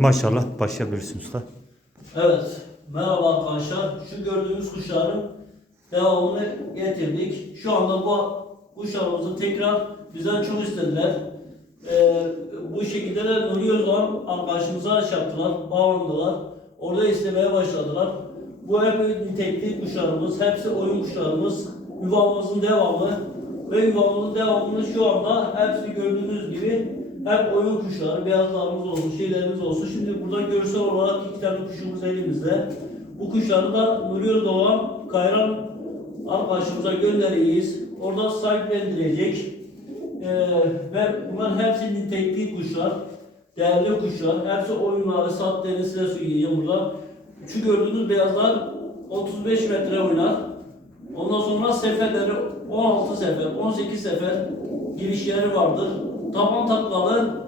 Maşallah başlayabilirsin usta. Evet, merhaba arkadaşlar. Şu gördüğünüz kuşların devamını getirdik. Şu anda bu kuşlarımızı tekrar bizden çok istediler. Ee, bu şekilde de Nuri Özdoğan arkadaşımıza şey yaptılar, bağlandılar. Orada istemeye başladılar. Bu hep nitelikli kuşlarımız, hepsi oyun kuşlarımız. Yuvamızın devamı ve yuvamızın devamını şu anda hepsi gördüğünüz gibi hep oyun kuşları, beyazlarımız olsun, şeylerimiz olsun. Şimdi burada görsel olarak iki tane kuşumuz elimizde. Bu kuşları da Nuri Özdoğan Kayran arkadaşımıza göndereceğiz. Orada sahiplendirecek. Ee, ve bunların hepsi nitelikli kuşlar, değerli kuşlar. Hepsi oyunları, saatlerini size söyleyeceğim burada. Şu gördüğünüz beyazlar 35 metre oynar. Ondan sonra seferleri 16 sefer, 18 sefer girişleri vardır. Taban taklalı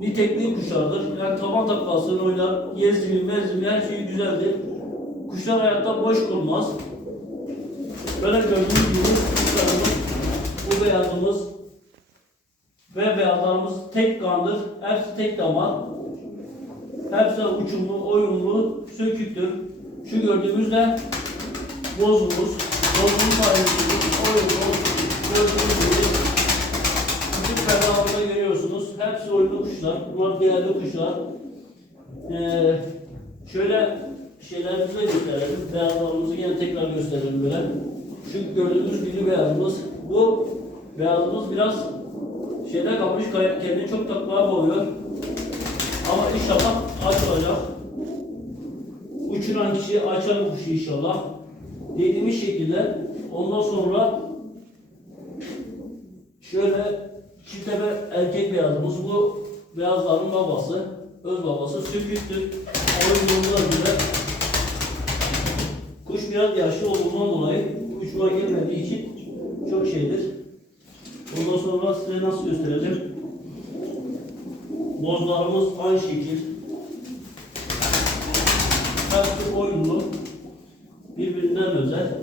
nitekli kuşlardır. Yani taban taklasını oynar, gezdiği, mezdiği her şeyi güzeldir. Kuşlar hayatta boş durmaz. Böyle gördüğünüz gibi kuşlarımız, bu beyazımız ve beyazlarımız tek kandır. Hepsi tek damar. Hepsi uçumlu, oyunlu, söküktür. Şu gördüğümüz de bozumuz. Bozumuz ayrıntımız, oyunlu, gördüğünüz gibi. Bütün ferahlığı görüyorsunuz. Hepsi oyunlu kuşlar. Bunlar kuşlar. Ee, şöyle şeylerimizi de gösterelim. Beyazlarımızı yine tekrar gösterelim böyle. Şu gördüğünüz gülü beyazımız. Bu beyazımız biraz şeyde kalmış, kay- kendini çok takvaya boğuyor. Ama inşallah aç olacak. Uçuran kişi açar bu kuşu inşallah. Dediğimiz şekilde ondan sonra şöyle çiftepe erkek beyazımız bu beyazların babası, öz babası söküktür. Oyunluğuna göre kuş biraz yaşlı olduğundan dolayı uçuma gelmediği için çok şeydir. Ondan sonra size nasıl gösterelim? Bozlarımız aynı şekil. Hepsi oyunlu. Birbirinden özel.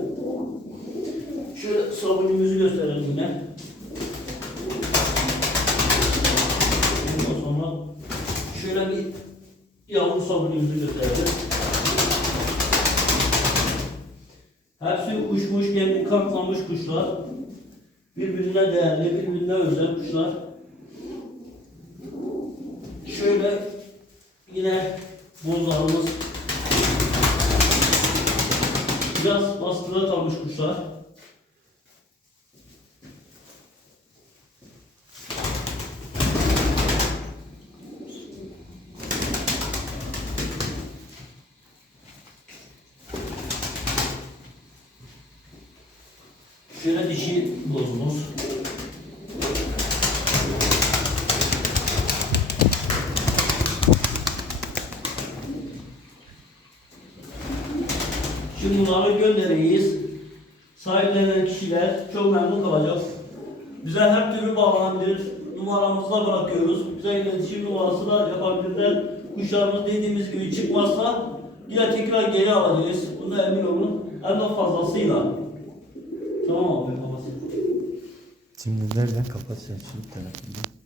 Şöyle sabunumuzu gösterelim yine. Ondan sonra şöyle bir yavru sabunumuzu gösterelim. Hepsi uçmuş, kendini kanıtlamış kuşlar. Birbirine değerli, birbirine özel kuşlar. Şöyle yine bozlarımız biraz baskıda kalmış kuşlar. Dişi bozumuz. Şimdi bunları göndereceğiz. Sahiplenen kişiler çok memnun kalacak. Bize her türlü bağlanabilir. Numaramızı da bırakıyoruz. Bize iletişim numarası da yapabilirler. Kuşlarımız dediğimiz gibi çıkmazsa yine tekrar geri alacağız. Bunda emin olun. Hem de fazlasıyla. Tamam abi. Şimdi nereden kapatacağız şu tarafını?